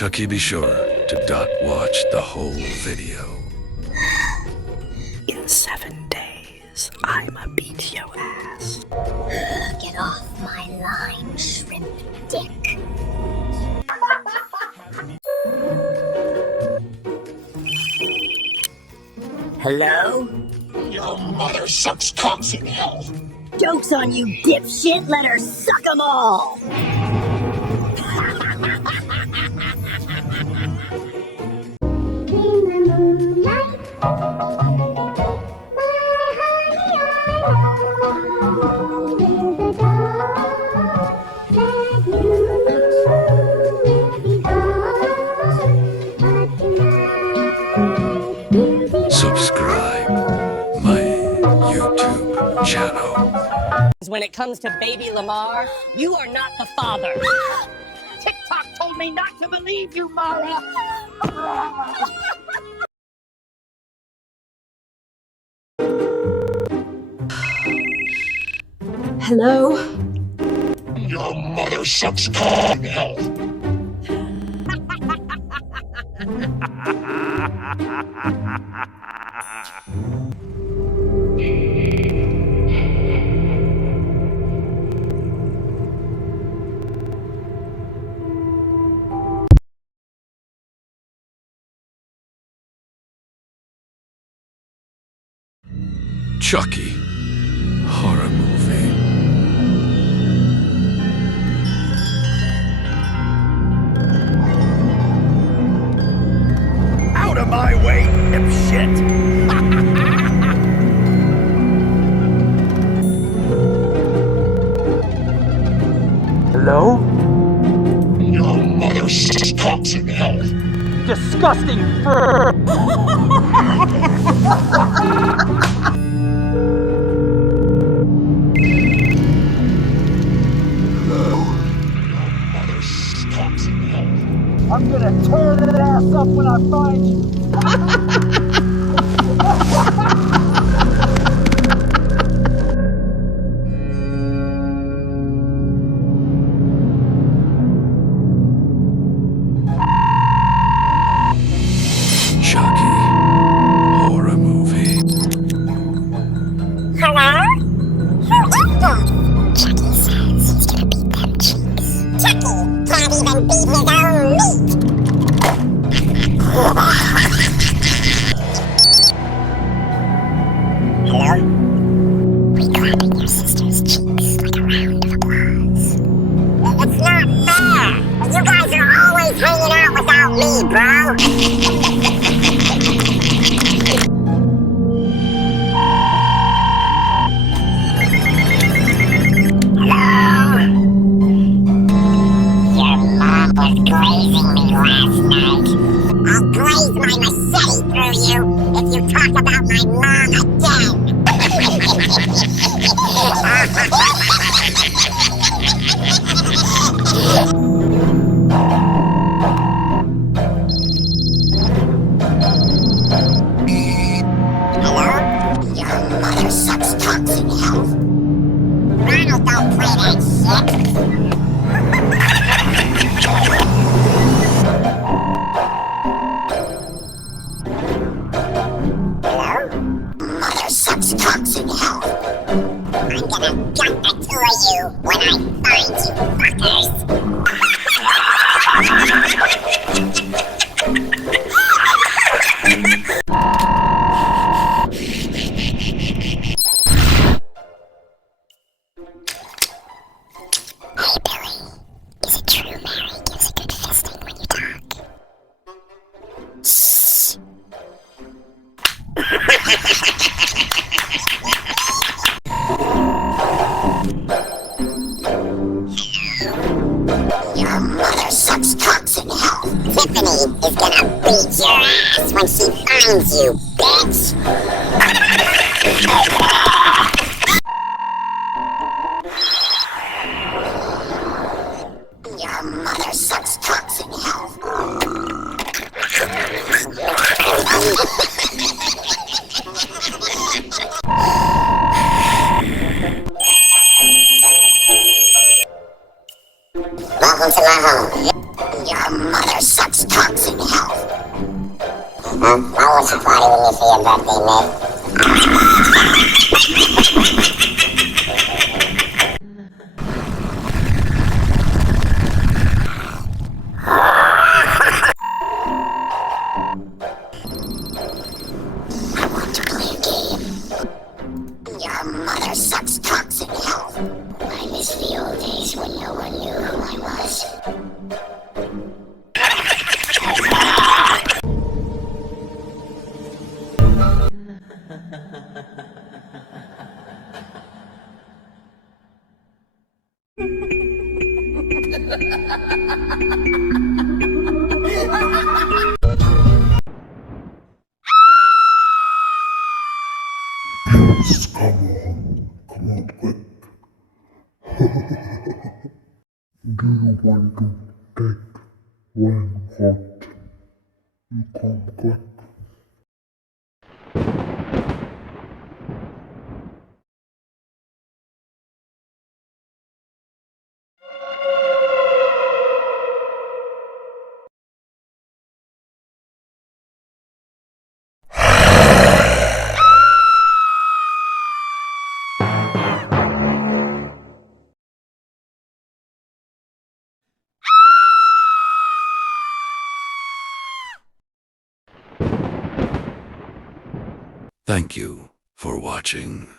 Chucky, be sure to watch the whole video. In 7 days, I'ma beat your ass. Get off my line, shrimp dick. Hello? Your mother sucks cocks in hell. Joke's on you, dipshit! Let her suck 'em all! Subscribe my YouTube channel. When it comes to baby Lamar, you are not the father. TikTok told me not to believe you, Mara. Hello? Your mother sucks cock in hell. Chucky horror movie. Out of my way, dipshit! Hello? Your mother sucks cocks in hell. Disgusting fur! Mother sucks cocks in hell. I'm gonna tear that ass up when I find you! Chucky horror movie. Hello? Who is this? Chucky says he's gonna beat them cheeks. Chucky can't even beat his own meat. Hello? We clapping your sister's cheeks like a round of applause. It's not fair! You guys are always hanging out without me, bro! Glazing me last night. I'll glaze my machete through you if you talk about my mom again. Hello? Your mother sucks cocks in hell. Ronald, don't play that shit. Sucks cocks in hell. I'm gonna gut the two of you when I find you fuckers. Hey Billy, is it true Mary gives a good fisting when you talk? Shh. Your mother sucks cocks in hell. Tiffany is gonna beat your ass when she finds you, bitch! Your mother sucks cocks in hell. Welcome to my home. Your mother sucks Huh? Why was you party with me for your birthday, man? I want to play a game. Your mother sucks cocks in hell. I miss the old days when no one knew who I was. Yes, come on, quick. Do you want to take one hot? You come quick. Thank you for watching.